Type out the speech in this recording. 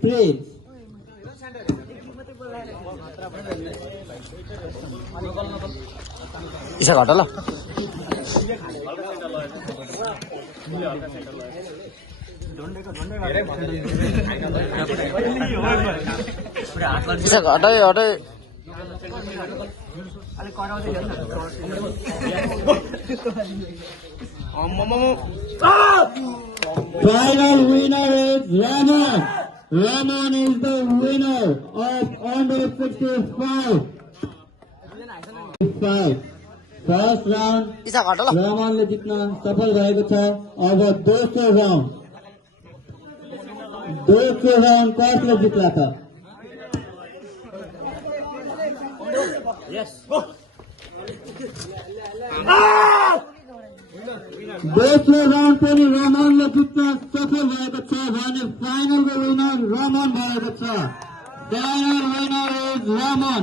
Prince. isa घटा ल isa घटाइ हटाइ Final winner is Ramon. Ramon is the winner of under 55. First round isa घटा ल रामनले जित्न सफल भएको छ। अब दोस्रो राउन्ड कसले जित्ला त? दोस्रो राउन्ड पनि रामनले जित्न सफल भएको छ भने फाइनलको विनर रामन भएको छ। Final winner is Raman.